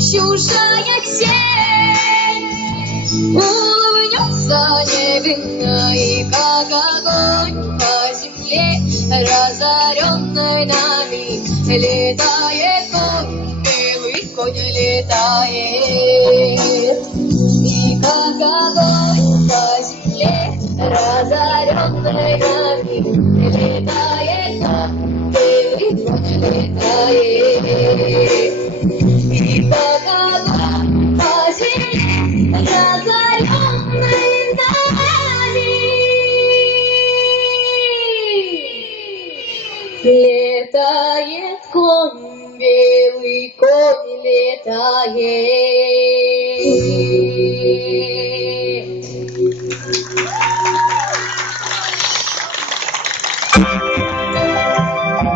чужая тень улыбнется невинно и как огонь по земле, разоренной нами, летает конь, белый конь летает. И как огонь по земле, разоренной нами, летает конь, белый конь летает. И как огонь по земле, разоренной нами, летает конь, белый конь летает.